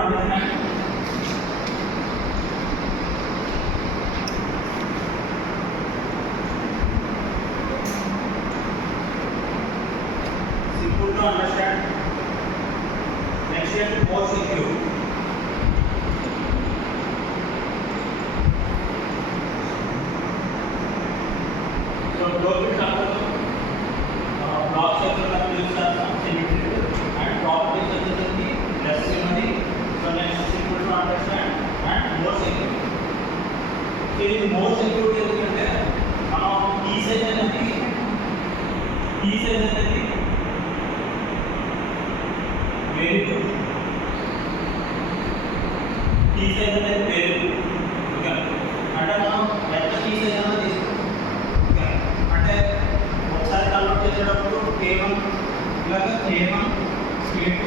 understand? Simple to understand. Next step, more secure. So global transfer blocks of the use are symmetrical and properties of the less memory. So next simple to understand and more secure. So in more secure ఎందుకంటే మనం key size అనేది variable key size అనేది variable okay అంటే మనం ఎంత key size అనేది తీసుకుంటాం okay అంటే ఒకసారి కన్వర్ట్ చేసేటప్పుడు K1 ఇలాగా K1 K2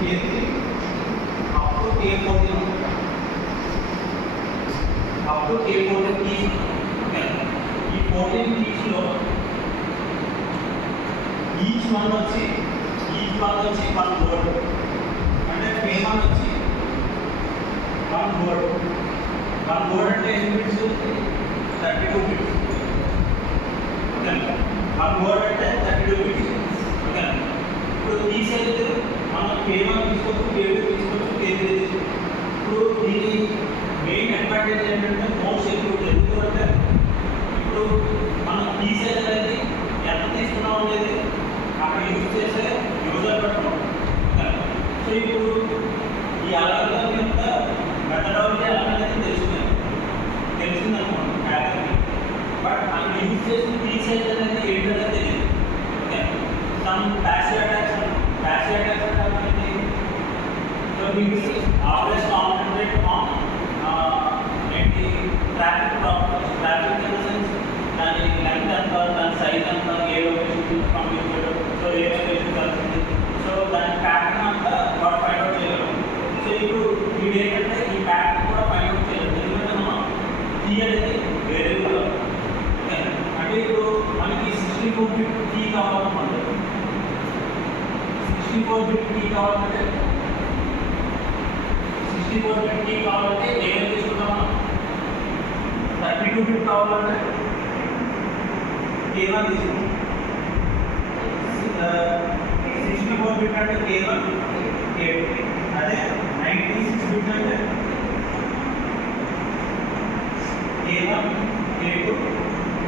K3 అప్పుడు K14 అప్పుడు K14 కీస్ ఓకే ఈ 14 కీస్ లో ఈచ్ వన్ వచ్చి 1 వర్డ్ అంటే K1 వచ్చి 1 వర్డ్ అంటే ఎన్ని బిట్స్ 32 బిట్స్ ఓకే 1 వర్డ్ అంటే 32 బిట్స్ ఓకే ఇప్పుడు ఈ సైజ్ మనం K1 తీసుకోవచ్చు K2 తీసుకోవచ్చు K3 తీసుకోవచ్చు ఇప్పుడు దీని మెయిన్ అడ్వాంటేజ్ ఏంటంటే మోర్ సెక్యూరిటీ ఎందుకంటే ఇప్పుడు మనం ఈ సైజ్ అనేది ఎంత తీసుకున్నాం అనేది అక్కడ యూజ్ చేసే యూజర్ బట్టి సో ఇప్పుడు ఈ అలగడం యొక్క మెథడాలజీ అనేది తెలిసిందనుకోండి హ్యాకర్కి బట్ అక్కడ యూజ్ చేసిన కీ సైజ్ అనేది ఏంటనేది తెలియదు ఓకే సమ్ ప్యాసివ్ అటాక్స్ అంటే సో మీకు ఆల్వేస్ కాన్సంట్రేట్ ఆన్ ఏంటి ట్రాఫిక్ ఇన్ ద సెన్స్ దాని లెంత్ ఎంత దాని సైజ్ ఎంత ఏ లొకేషన్ కంప్లీట్ చేయడం సో ఏ లొకేషన్ కలిసింది సో దాని ప్యాటర్న్ అంతా వాడు ఫైండ్ అవుట్ చేయగలం సో ఇప్పుడు వీడు ఏంటంటే ఈ ప్యాటర్న్ కూడా ఫైండ్ అవుట్ చేయలేదు ఎందుకంటే మనం కీ అనేది వేరియబుల్ ఓకే అంటే ఇప్పుడు మనకి 64 బిట్ కీ కావాలన్నమాట 64 బిట్ కీ కావాలంటే ఏమేమి తీసుకుంటాం మనం 32 బిట్ కావాలంటే K1 తీసుకుంటాం 64 బిట్ అంటే K1 K2 అదే 96 బిట్ అంటే K1 K2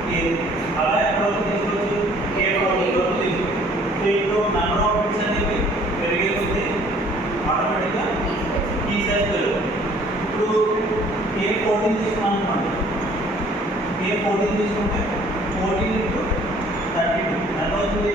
K3 అలా ఎక్కడ వరకు తీసుకోవచ్చు K14 వరకు తీసుకోవచ్చు సో ఇప్పుడు నెంబర్ ఆఫ్ బిట్స్ అనేవి పెరిగే కొద్దీ ఆటోమేటిక్గా కీ సైజ్ పెరుగుతుంది ఇప్పుడు K14 తీసుకున్నాం అనమాట K14 తీసుకుంటే 14 into 32 ఎంత అవుతుంది